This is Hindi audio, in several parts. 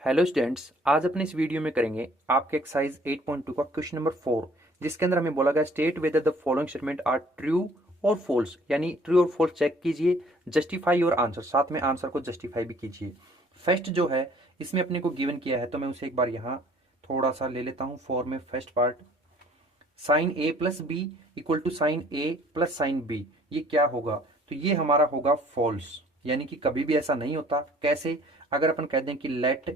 हेलो स्टूडेंट्स, आज अपने इस वीडियो में करेंगे आपके एक्सरसाइज 8.2 का क्वेश्चन नंबर 4, जिसके अंदर हमें बोला गया state whether the following statement are true और फॉल्स। यानी ट्रू और फॉल्स चेक कीजिए, जस्टिफाई और आंसर, साथ में आंसर को जस्टिफाई भी कीजिए। फर्स्ट जो है इसमें अपने को गिवन किया है, तो मैं उसे एक बार यहाँ थोड़ा सा ले लेता हूँ। 4 में first part, sine A plus B equal to sine A plus sine B, ये क्या होगा? तो ये हमारा होगा फॉल्स। यानी कि कभी भी ऐसा नहीं होता। कैसे? अगर अपन कह दें कि let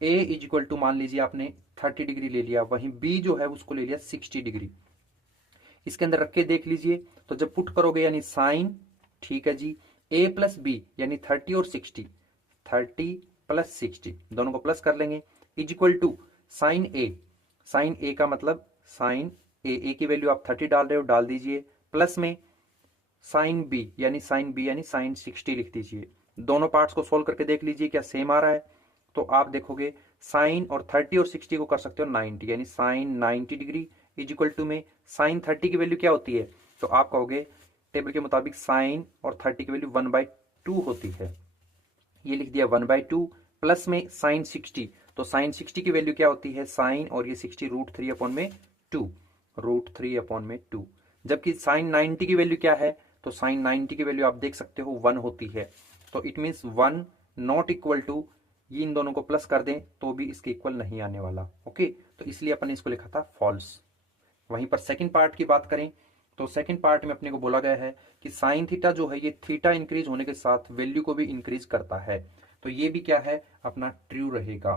A is equal to, मान लीजिए आपने 30 डिग्री ले लिया, वहीं बी जो है उसको ले लिया 60 डिग्री। इसके अंदर रख के देख लीजिए, तो जब पुट करोगे यानी साइन, ठीक है जी, ए प्लस बी यानी 30 और 60, 30 प्लस 60 दोनों को प्लस कर लेंगे, is equal to sine a. Sine a का मतलब साइन ए की वैल्यू आप 30 डाल रहे हो, डाल दीजिए, प्लस में साइन बी यानी साइन 60 लिख दीजिए। दोनों पार्ट्स को सोल्व करके देख लीजिए क्या सेम आ रहा है। तो आप देखोगे साइन और 30 और 60 को कर सकते हो 90, यानी sine 90 degree is equal to में साइन 30 की वैल्यू क्या होती है? तो आप कहोगे टेबल के मुताबिक साइन और 30 की वैल्यू 1/2 होती है। ये लिख दिया 1/2, प्लस में साइन 60, तो साइन 60 की वैल्यू क्या होती है? साइन और ये 60 √3/2, √3/2। जबकि साइन 90 की वैल्यू क्या है? तो साइन 90 की वैल्यू आप देख सकते हो 1 होती है। तो it means 1 not equal to, ये इन दोनों को प्लस कर दें तो भी इसके इक्वल नहीं आने वाला। ओके, तो इसलिए अपन ने इसको लिखा था फॉल्स। वहीं पर सेकंड पार्ट की बात करें तो सेकंड पार्ट में अपने को बोला गया है कि साइन थीटा जो है ये थीटा इंक्रीज होने के साथ वैल्यू को भी इंक्रीज करता है। तो ये भी क्या है? अपना ट्रू रहेगा।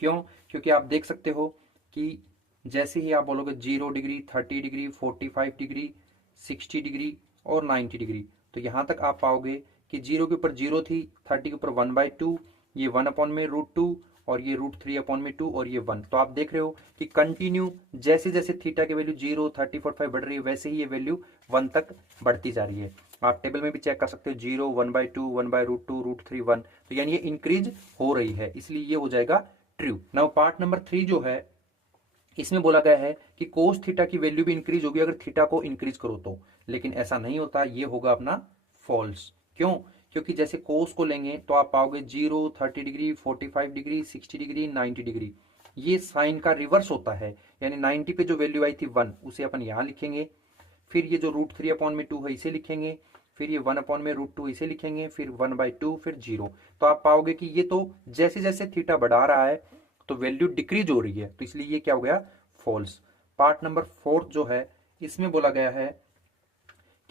क्यों? क्योंकि आप देख सकते हो कि जैसे ही आप बोलोगे 0 डिग्री, 30 डिग्री, 45 डिग्री, 60 डिग्री और 90 डिग्री, तो यहां तक आप पाओगे कि 0 के ऊपर 0 थी, 30 के ऊपर 1/2, ये 1/√2 और ये √3/2 और ये 1। तो आप देख रहे हो कि कंटिन्यू जैसे जैसे थीटा की वैल्यू 0, 30, 45 बढ़ रही है, वैसे ही ये वैल्यू 1 तक बढ़ती जा रही है। आप टेबल में भी चेक कर सकते हो, 0, 1/2, 1/√2, √3, 1। तो यानी ये इंक्रीज हो रही है, इसलिए ये हो जाएगा ट्रू। नाउ पार्ट नंबर 3 जो है इसमें बोला गया है कि कोस थीटा की वैल्यू भी इंक्रीज होगी अगर थीटा को इंक्रीज करो तो, लेकिन ऐसा नहीं होता, ये होगा अपना फॉल्स। क्यों? क्योंकि जैसे कोस को लेंगे तो आप पाओगे 0, 30 डिग्री, 45 डिग्री, 60 डिग्री, 90 डिग्री, ये साइन का रिवर्स होता है। यानी 90 पे जो वैल्यू आई थी 1, उसे अपन यहां लिखेंगे, फिर ये जो √3/2 है इसे लिखेंगे, फिर ये 1/√2 इसे लिखेंगे, फिर 1/2, फिर 0। तो आप पाओगे कि ये तो जैसे जैसे थीटा बढ़ा रहा है तो वैल्यू डिक्रीज हो रही है, तो इसलिए ये क्या हो गया? फॉल्स। पार्ट नंबर 4 जो है इसमें बोला गया है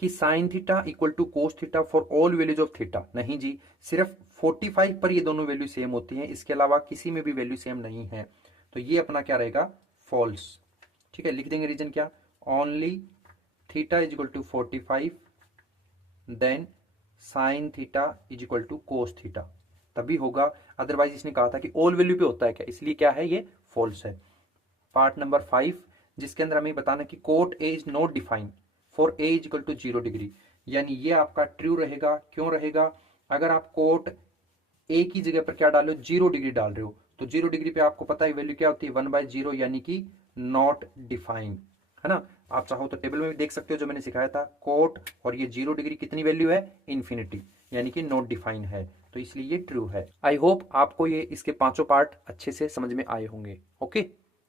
कि sine theta equal to cos theta for all values of theta. नहीं जी, सिर्फ 45 पर ये दोनों वैल्यू सेम होती हैं, इसके अलावा किसी में भी वैल्यू सेम नहीं है। तो ये अपना क्या रहेगा? फॉल्स। ठीक है, लिख देंगे रीजन क्या, only theta is equal to 45 then sine theta is equal to cos theta, तभी होगा। अदरवाइज इसने कहा था कि ऑल वैल्यू पे होता है क्या, इसलिए क्या है? ये फॉल्स है। पार्ट नंबर 5 जिसके अंदर हमें बताना कि cot A is not defined for A is equal to 0 degree, यानी ये आपका ट्रू रहेगा। क्यों रहेगा? अगर आप कोट ए की जगह पर क्या डाल रहे हो? 0 डिग्री डाल रहे हो, तो 0 डिग्री पे आपको पता है वैल्यू क्या होती है? 1/0, यानी कि नॉट डिफाइंड, है ना। आप चाहो तो टेबल में भी देख सकते हो, जो मैंने सिखाया था, कोट और ये 0 डिग्री कितनी वैल्यू है? इन्फिनिटी, यानी कि नॉट डिफाइंड है, तो इसलिए ये ट्रू है। आई होप आपको ये इसके पांचों पार्ट अच्छे से समझ में आए होंगे। ओके।